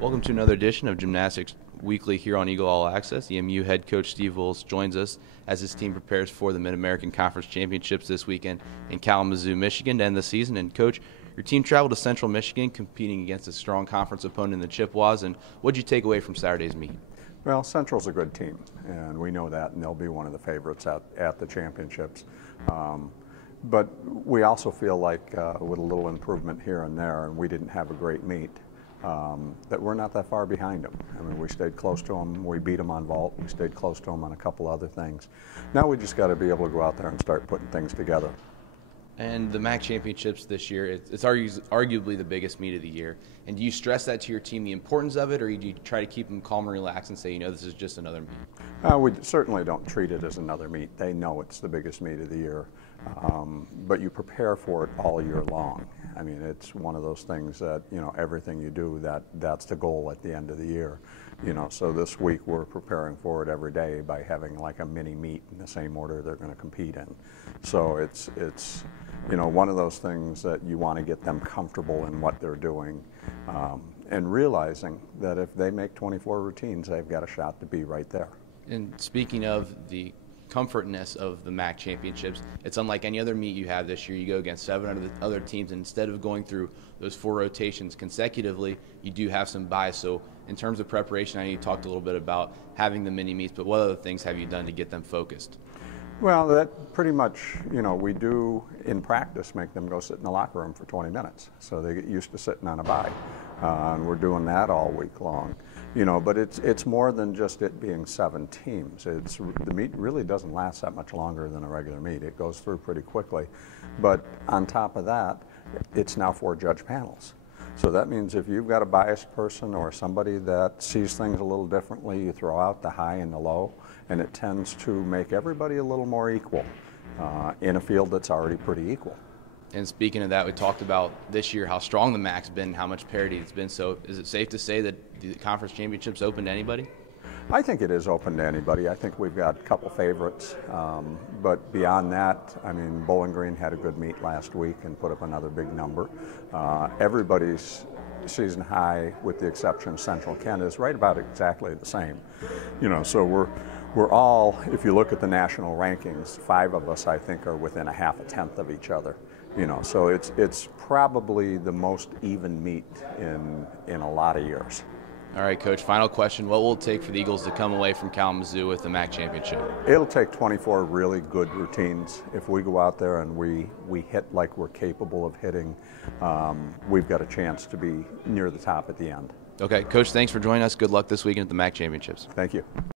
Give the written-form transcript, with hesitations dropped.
Welcome to another edition of Gymnastics Weekly here on Eagle All Access. EMU head coach Steve Wilce joins us as his team prepares for the Mid-American Conference Championships this weekend in Kalamazoo, Michigan to end the season. And Coach, your team traveled to Central Michigan competing against a strong conference opponent in the Chippewas. And what did you take away from Saturday's meet? Well, Central's a good team, and we know that, and they'll be one of the favorites at the championships. But we also feel like with a little improvement here and there, and we didn't have a great meet, that we're not that far behind them. I mean, we stayed close to them. We beat them on vault. We stayed close to them on a couple other things. Now we just got to be able to go out there and start putting things together. And the MAC championships this year, it's arguably the biggest meet of the year. And do you stress that to your team, the importance of it, or do you try to keep them calm and relaxed and say, you know, this is just another meet? We certainly don't treat it as another meet. They know it's the biggest meet of the year. But you prepare for it all year long. I mean, it's one of those things that, you know, everything you do, that's the goal at the end of the year. You know, so this week we're preparing for it every day by having like a mini meet in the same order they're going to compete in. So it's you know, one of those things that you want to get them comfortable in what they're doing, and realizing that if they make 24 routines, they've got a shot to be right there. And speaking of the comfortness of the MAC championships, it's unlike any other meet you have this year. You go against 7 other teams, and instead of going through those 4 rotations consecutively, you do have some buys. So in terms of preparation, I know you talked a little bit about having the mini meets, but what other things have you done to get them focused? Well, that pretty much, you know, we do in practice make them go sit in the locker room for 20 minutes. So they get used to sitting on a bye. And we're doing that all week long. You know, but it's more than just it being 7 teams. The meet really doesn't last that much longer than a regular meet. It goes through pretty quickly. But on top of that, it's now 4 judge panels. So that means if you've got a biased person or somebody that sees things a little differently, you throw out the high and the low, and it tends to make everybody a little more equal in a field that's already pretty equal. And speaking of that, we talked about this year how strong the MAC's been, how much parity it's been. So is it safe to say that the conference championships open to anybody? I think it is open to anybody. I think we've got a couple favorites. But beyond that, I mean, Bowling Green had a good meet last week and put up another big number. Everybody's season high, with the exception of Central Kent, is right about exactly the same. You know, so we're all, if you look at the national rankings, 5 of us, I think, are within a half a tenth of each other. You know, so it's probably the most even meet in a lot of years. All right, Coach, final question. What will it take for the Eagles to come away from Kalamazoo with the MAC championship? It'll take 24 really good routines. If we go out there and we hit like we're capable of hitting, we've got a chance to be near the top at the end. Okay, Coach, thanks for joining us. Good luck this weekend at the MAC championships. Thank you.